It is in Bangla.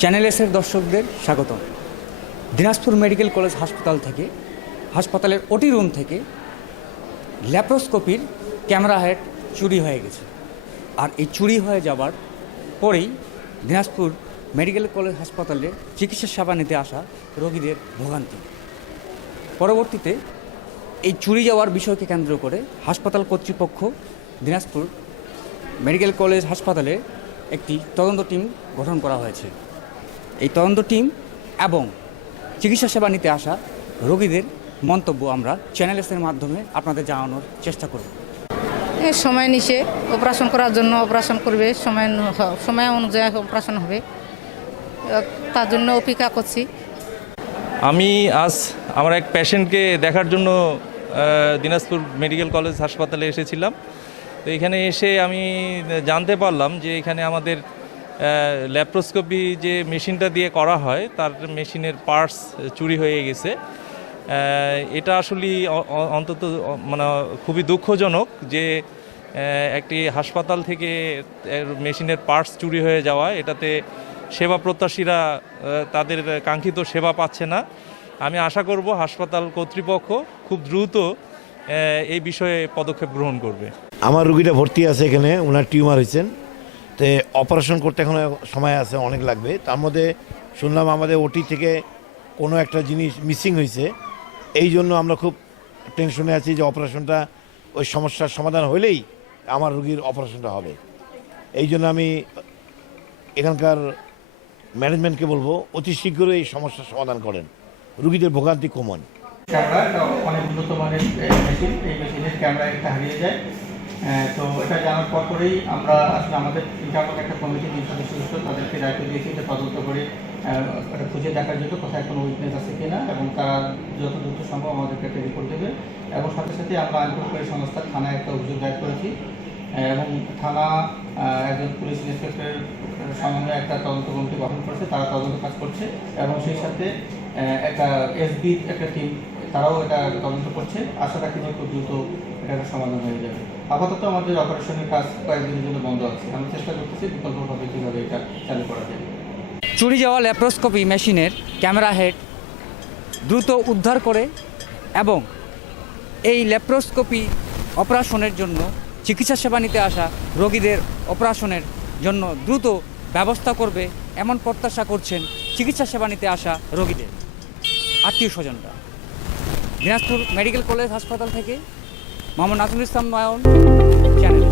চ্যানেল এসের দর্শকদের স্বাগতম। দিনাজপুর মেডিকেল কলেজ হাসপাতাল থেকে হাসপাতালের ওটি রুম থেকে ল্যাপ্রোস্কোপির ক্যামেরা হেড চুরি হয়ে গেছে। আর এই চুরি হয়ে যাবার পরেই দিনাজপুর মেডিকেল কলেজ হাসপাতালে চিকিৎসা সেবা নিতে আসা রোগীদের ভোগান্তি। পরবর্তীতে এই চুরি যাওয়ার বিষয়কে কেন্দ্র করে হাসপাতাল কর্তৃপক্ষ দিনাজপুর মেডিকেল কলেজ হাসপাতালে একটি তদন্ত টিম গঠন করা হয়েছে। এই তদন্ত টিম এবং চিকিৎসা সেবা নিতে আসা রোগীদের মন্তব্য আমরা চ্যানেল এসের মাধ্যমে আপনাদের জানানোর চেষ্টা করব। সময় নিচে অপারেশন করার জন্য অপারেশন করবে, সময় অনুযায়ী অপারেশন হবে, তার জন্য অপেক্ষা করছি। আমি আজ আমার এক পেশেন্টকে দেখার জন্য দিনাজপুর মেডিকেল কলেজ হাসপাতালে এসেছিলাম। তো এখানে এসে আমি জানতে পারলাম যে এখানে আমাদের ল্যাপ্রোস্কোপি যে মেশিনটা দিয়ে করা হয় তার মেশিনের পার্টস চুরি হয়ে গেছে। এটা আসলে অন্তত মানে খুবই দুঃখজনক যে একটি হাসপাতাল থেকে মেশিনের পার্টস চুরি হয়ে যাওয়া, এটাতে সেবা প্রত্যাশীরা তাদের কাঙ্ক্ষিত সেবা পাচ্ছে না। আমি আশা করব হাসপাতাল কর্তৃপক্ষ খুব দ্রুত এই বিষয়ে পদক্ষেপ গ্রহণ করবে। আমার রুগীটা ভর্তি আছে এখানে, ওনার টিউমার হয়েছেন, তো অপারেশন করতে এখন সময় আছে, অনেক লাগবে। তার মধ্যে শুনলাম আমাদের ওটি থেকে কোনো একটা জিনিস মিসিং হয়েছে। এই জন্য আমরা খুব টেনশনে আছি যে অপারেশনটা ওই সমস্যার সমাধান হলেই আমার রুগীর অপারেশনটা হবে। এই জন্য আমি এখানকার ম্যানেজমেন্টকে বলবো অতি শীঘ্রই এই সমস্যার সমাধান করেন, রুগীদের ভোগান্তি কমান। ক্যামেরা অনেক উন্নত মানের মেশিন, এই মেশিনের ক্যামেরা একটা হারিয়ে যায়। তো এটা জানার পরেই আমরা আসলে আমাদের ইন্টারনাল একটা কমিটি 3 সদস্য তাদেরকে দায়িত্ব দিয়েছি এটা তদন্ত করে এটা খুঁজে দেখার জন্য কোথায় কোনো উইকনেস আছে কিনা, এবং তারা যত দ্রুত সম্ভব আমাদেরকে একটা রিপোর্ট দেবে। এবং সাথে সাথে আমরা আইন প্রয়োগকারী সংস্থা থানায় একটা অভিযোগ দায়ের করেছি, এবং থানা একজন পুলিশ ইন্সপেক্টরের সমন্বয়ে একটা তদন্ত কমিটি গঠন করেছে, তারা তদন্ত কাজ করছে। এবং সেই সাথে একটা এসবি একটা টিম, তারাও এটা তদন্ত করছে। আশা রাখি যে খুব দ্রুত এটা একটা সমাধান হয়ে যাবে। আপাতত আমাদের অপারেশনের কাজ কয়েকদিনের জন্য বন্ধ আছে, আমি চেষ্টা করতেছি বিকল্পভাবে কীভাবে এটা চালু করা যায়। চুরি যাওয়া ল্যাপ্রোস্কোপি মেশিনের ক্যামেরা হেড দ্রুত উদ্ধার করে এবং এই ল্যাপ্রোস্কোপি অপারেশনের জন্য চিকিৎসা সেবা নিতে আসা রোগীদের অপারেশনের জন্য দ্রুত ব্যবস্থা করবে এমন প্রত্যাশা করছেন চিকিৎসা সেবা নিতে আসা রোগীদের আত্মীয় স্বজনরা। দিনাজপুর মেডিকেল কলেজ হাসপাতাল থেকে মোহাম্মদ নাজমুল ইসলাম নয়ন, চ্যানেল।